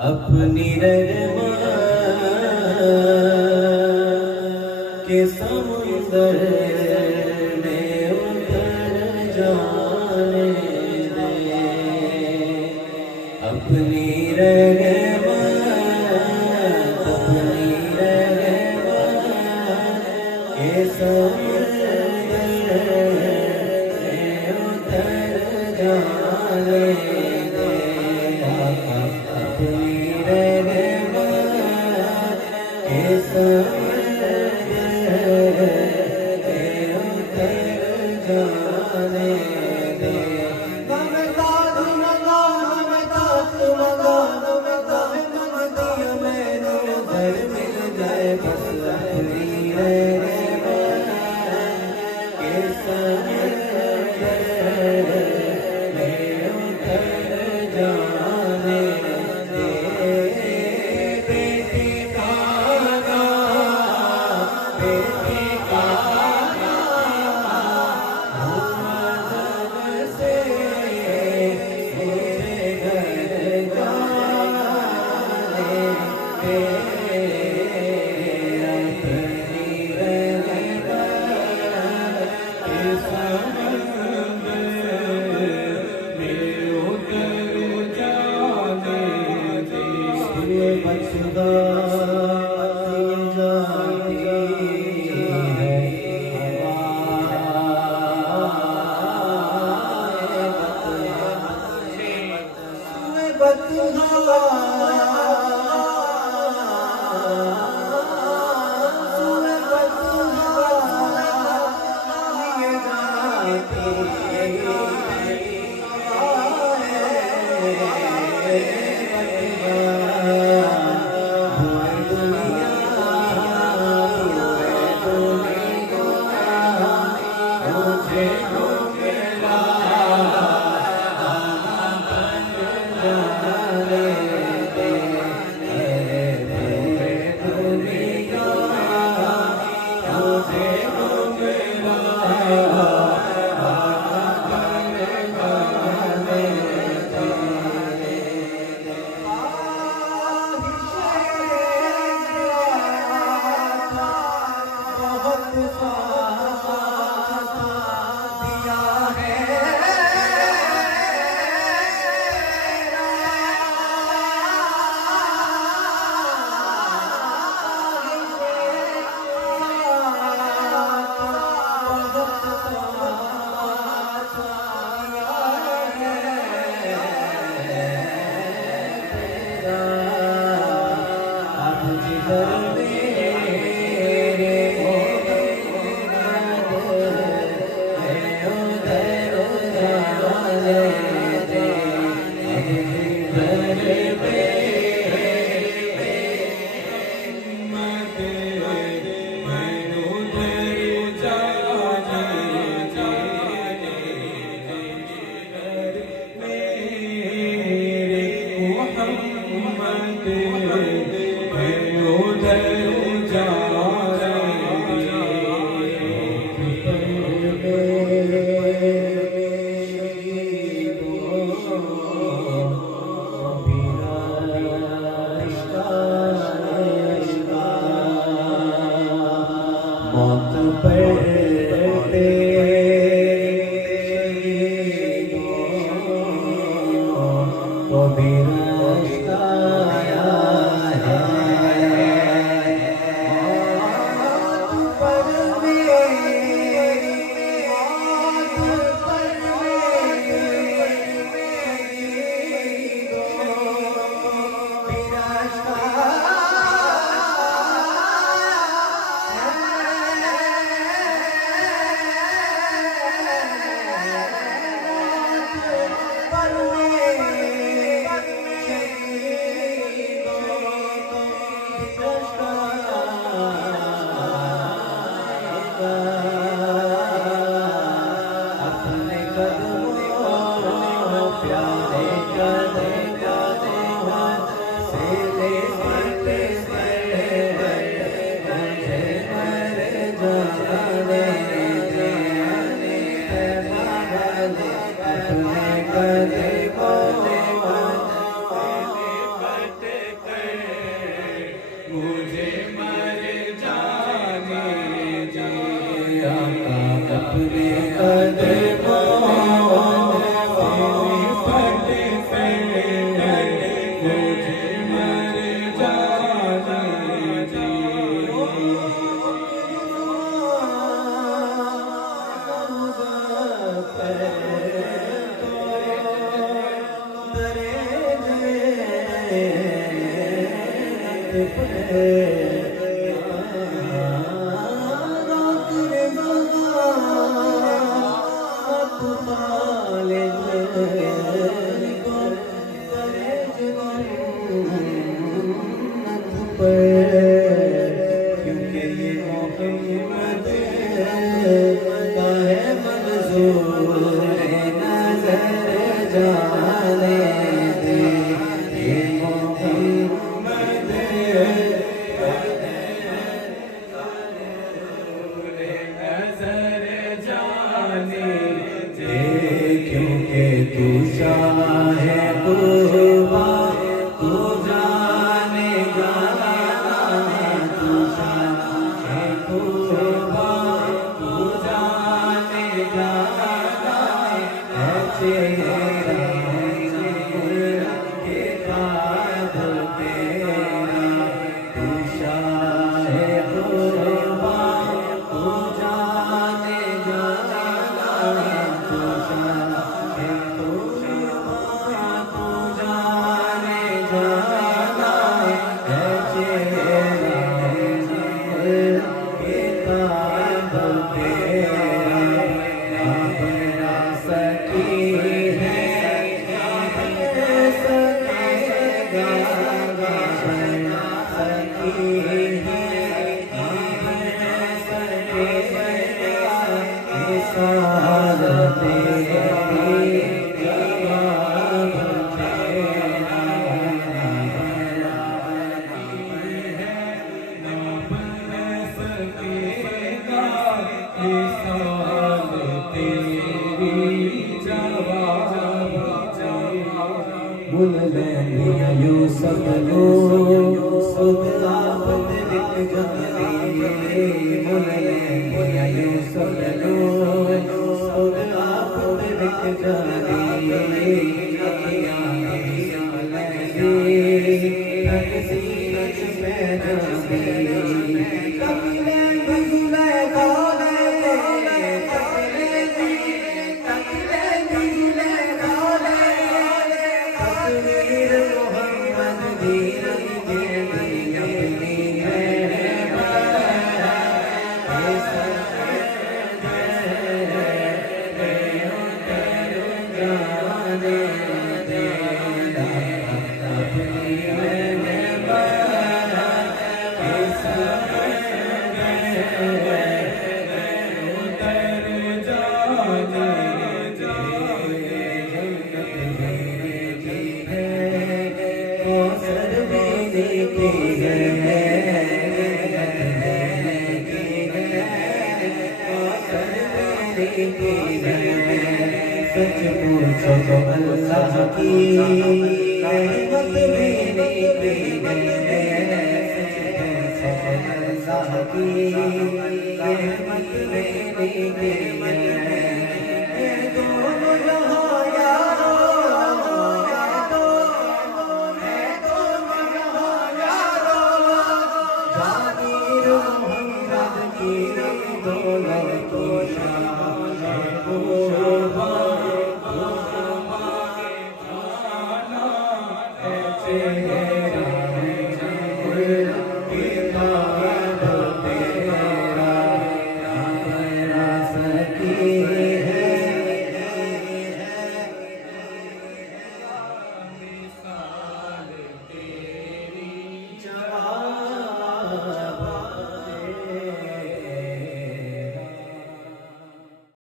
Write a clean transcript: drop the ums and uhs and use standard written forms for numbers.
अपनी रहमा के समुंदर में उतर जाने दे। अपनी रहमा के समुंदर में उतर जाने दे। अपनी रहमा के समुंदर में उतर जाने दे। बस अपनी रहमा के समुंदर में उतर जाने दे। बेटी का मदद से मेरे घर जाने दे। क्योंकि ये मोहम्मद का है मंजूर नजर जाने दे ये मोहम्मद नजर जाने दे क्योंकि तू शाहे कुर्बा तू जाने जाना तू शाहे कुर्बा तू जाने जाना है चेहरा के बाद तेरा तू शाहे कुर्बा तू जाने जाना तू शाहे कुर्बा तू जाने जाना है चेहरा के बाद तेरा अपना सकी है सकेगा अपना सकी है सार तेरी जवाब तेरा सकेगा सार तेरी जवाब भूल लिया यूं सब लोग खुद आफत बिक जाए भूल लिया यूं सब लोग खुद आफत बिक जाए अखियां लगी में जाती कपिले भिजुले खोले कपिले भिजुले खोले तस्वीर मोहम्मद दी रंगे दी अपनी सच पूछो तो अल्लाह की रहमत मेरी सच पूछो तो अल्लाह की रहमत मेरी दोनों जहां यारो दोनों जहां यारो जागीर मोहम्मद की दोनों तो शान